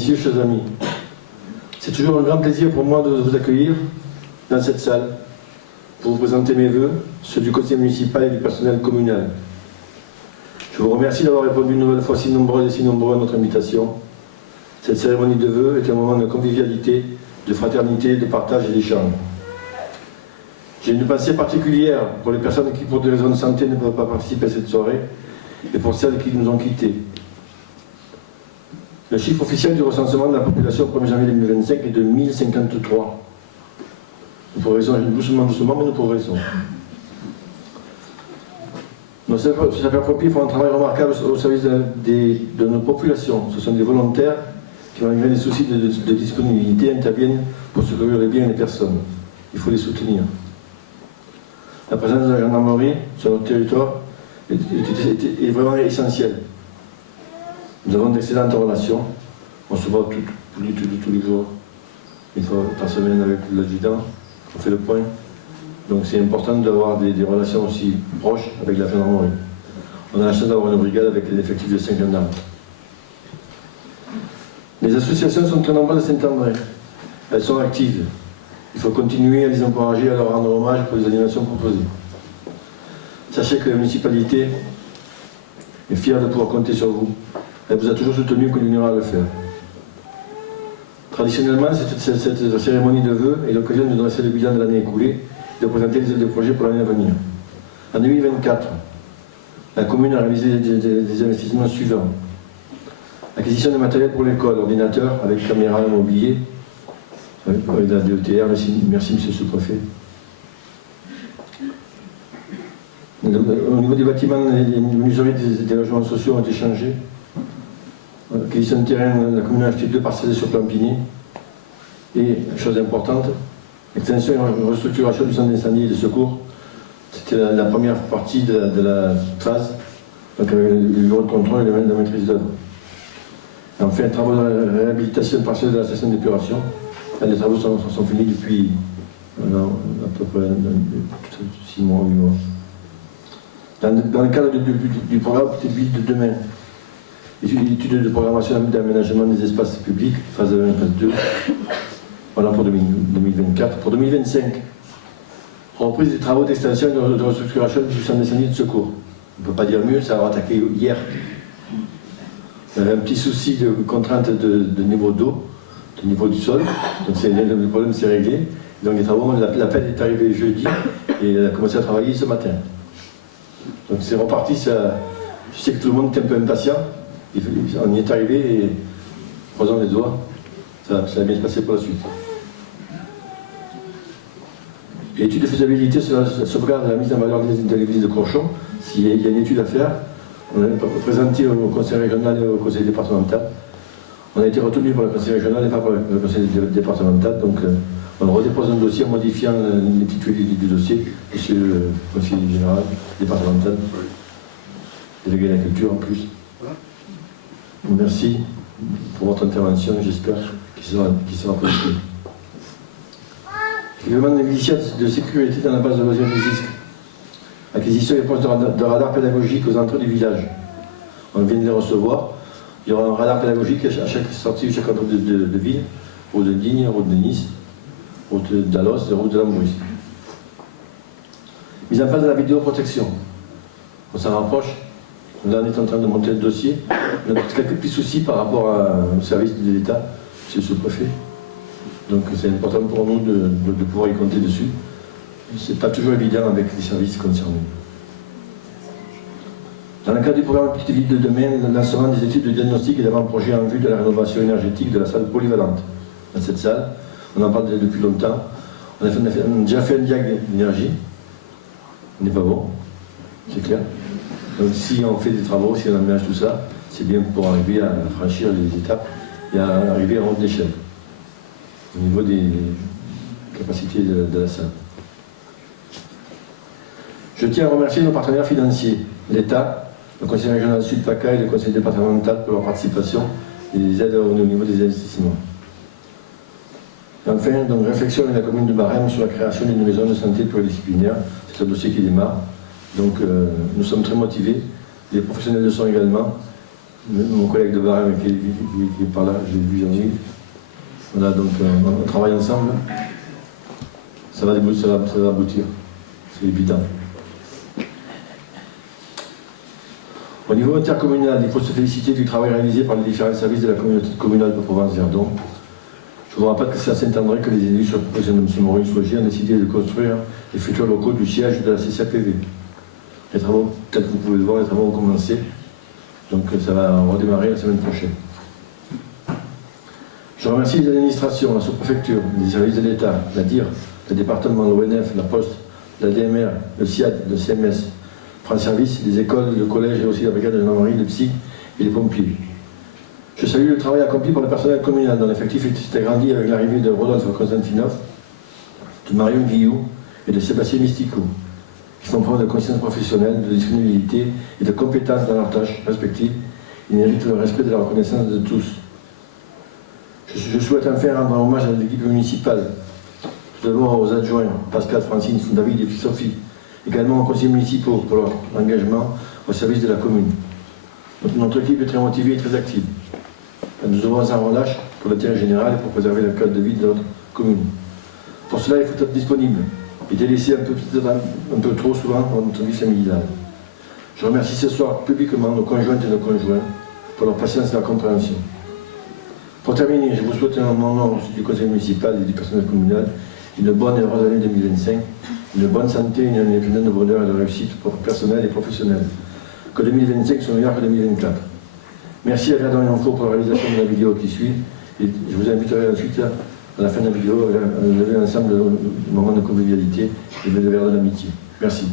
messieurs, chers amis, c'est toujours un grand plaisir pour moi de vous accueillir dans cette salle pour vous présenter mes vœux, ceux du conseil municipal et du personnel communal. Je vous remercie d'avoir répondu une nouvelle fois si nombreux et si nombreux à notre invitation. Cette cérémonie de vœux est un moment de convivialité, de fraternité, de partage et d'échange. J'ai une pensée particulière pour les personnes qui, pour des raisons de santé, ne peuvent pas participer à cette soirée et pour celles qui nous ont quittés. Le chiffre officiel du recensement de la population au 1er janvier 2025 est de 1053. Nous progressons doucement, mais nous progressons. Nos sapeurs-pompiers font un travail remarquable au service de nos populations. Ce sont des volontaires qui, malgré des soucis de disponibilité, interviennent pour secourir les biens et les personnes. Il faut les soutenir. La présence de la gendarmerie sur notre territoire est vraiment essentielle. Nous avons d'excellentes relations. On se voit tous les jours, une fois par semaine avec l'adjudant. On fait le point. Donc c'est important d'avoir des relations aussi proches avec la gendarmerie. On a la chance d'avoir une brigade avec un effectif de 5 gendarmes. Les associations sont très nombreuses à Saint-André. Elles sont actives. Il faut continuer à les encourager, à leur rendre hommage pour les animations proposées. Sachez que la municipalité est fière de pouvoir compter sur vous. Elle vous a toujours soutenu et continuera à le faire. Traditionnellement, cette cérémonie de vœux est l'occasion de dresser le bilan de l'année écoulée et de présenter les projets pour l'année à venir. En 2024, la commune a réalisé des investissements suivants. Acquisition de matériel pour l'école, ordinateur avec caméra immobilier, avec la DETR, merci monsieur le sous-préfet. Au niveau des bâtiments, les menuiseries des logements sociaux ont été changés. Acquisition de terrain, la commune a acheté 2 parcelles sur Plampigny. Et, chose importante, extension et restructuration du centre d'incendie et de secours. C'était la première partie de la phase, donc avec le bureau de contrôle et la maîtrise d'œuvre. Enfin, travaux de réhabilitation partielle de la station d'épuration. Les travaux sont finis depuis à peu près 6 mois, 8 mois. Dans le cadre du programme Petite Ville de demain, études de programmation d'aménagement des espaces publics, phase 1 et phase 2, voilà pour 2024. Pour 2025, reprise des travaux d'extension et de restructuration du centre d'incendie de secours. On ne peut pas dire mieux, ça a attaqué hier. Il y avait un petit souci de contrainte de niveau d'eau, de niveau du sol, donc le problème s'est réglé. Donc les travaux, l'appel est arrivé jeudi et elle a commencé à travailler ce matin. Donc c'est reparti, ça, je sais que tout le monde est un peu impatient, on y est arrivé et croisons les doigts, ça va bien se passer pour la suite. L'étude de faisabilité sur la sauvegarde de la mise en valeur de l'église de Courchon, s'il y a une étude à faire, on l'a présenté au conseil régional et au conseil départemental. On a été retenu par le conseil régional et pas par le conseil départemental, donc on redépose un dossier en modifiant l'intitulé du dossier, monsieur le conseiller général départemental, délégué de la culture en plus. Merci pour votre intervention, j'espère qu'il sera positif. Équipement de miliciens de sécurité dans la base de loisirs des ISC. Acquisition et poste de radar pédagogique aux entrées du village. On vient de les recevoir. Il y aura un radar pédagogique à chaque sortie de chaque entrée de ville, route de Digne, route de Nice, route d'Alos et route de l'Ambrousse. Mise en place de la vidéoprotection. On s'en rapproche. Là, on est en train de monter le dossier. On a quelques petits soucis par rapport au service de l'État, monsieur le sous-préfet. Donc c'est important pour nous de pouvoir y compter dessus. Ce n'est pas toujours évident avec les services concernés. Dans le cadre du programme Petite Ville de demain, le lancement des études de diagnostic et d'avant-projet en vue de la rénovation énergétique de la salle polyvalente. Dans cette salle, on en parle depuis longtemps. On a déjà fait un diag d'énergie. On n'est pas bon, c'est clair. Donc si on fait des travaux, si on aménage tout ça, c'est bien pour arriver à franchir les étapes et à arriver en haut de l'échelle, au niveau des capacités de la salle. Je tiens à remercier nos partenaires financiers, l'État, le Conseil régional Sud-PACA et le Conseil départemental pour leur participation et les aides au niveau des investissements. Et enfin, donc, réflexion avec la commune de Barème sur la création d'une maison de santé pluridisciplinaire. C'est un dossier qui démarre. Donc nous sommes très motivés, les professionnels le sont également. mon collègue de Barème qui est par là, je l'ai vu Jean-Yves. Voilà, donc on travaille ensemble. Ça va aboutir, c'est évident. Au niveau intercommunal, il faut se féliciter du travail réalisé par les différents services de la communauté communale de Provence-Verdon. Je ne vous rappelle pas que c'est à Saint-André que les élus, sur le président de M. Maurice-Rogier, ont décidé de construire les futurs locaux du siège de la CCAPV. Les travaux, peut-être que vous pouvez le voir, les travaux ont commencé. Donc ça va redémarrer la semaine prochaine. Je remercie les administrations, la sous-préfecture, les services de l'État, la DIR, le département, l'ONF, la Poste, la DMR, le SIAD, le CMS, France Service, les écoles, le collège et aussi la brigade de gendarmerie, le psy et les pompiers. Je salue le travail accompli par le personnel communal dont l'effectif s'est agrandi avec l'arrivée de Rodolphe Konstantinov, de Marion Guillou et de Sébastien Mystico, qui font preuve de conscience professionnelle, de disponibilité et de compétence dans leurs tâches respectives. Ils méritent le respect de la reconnaissance de tous. Je souhaite enfin rendre un hommage à l'équipe municipale, tout d'abord aux adjoints, Pascal, Francine, David et Sophie, également aux conseillers municipaux pour leur engagement au service de la commune. Notre équipe est très motivée et très active. Nous aurons un relâche pour l'intérêt général et pour préserver le cadre de vie de notre commune. Pour cela, il faut être disponible et délaisser un peu trop souvent notre vie familiale. Je remercie ce soir publiquement nos conjointes et nos conjoints pour leur patience et leur compréhension. Pour terminer, je vous souhaite en mon nom du conseil municipal et du personnel communal une bonne et heureuse année 2025, une bonne santé, une année pleine de bonheur et de réussite personnelle et professionnelle. Que 2025 soit meilleur que 2024. Merci à Verdun et Info pour la réalisation de la vidéo qui suit. Et je vous inviterai ensuite, à la fin de la vidéo, à lever ensemble le moment de convivialité et de Verdun d'amitié. Merci.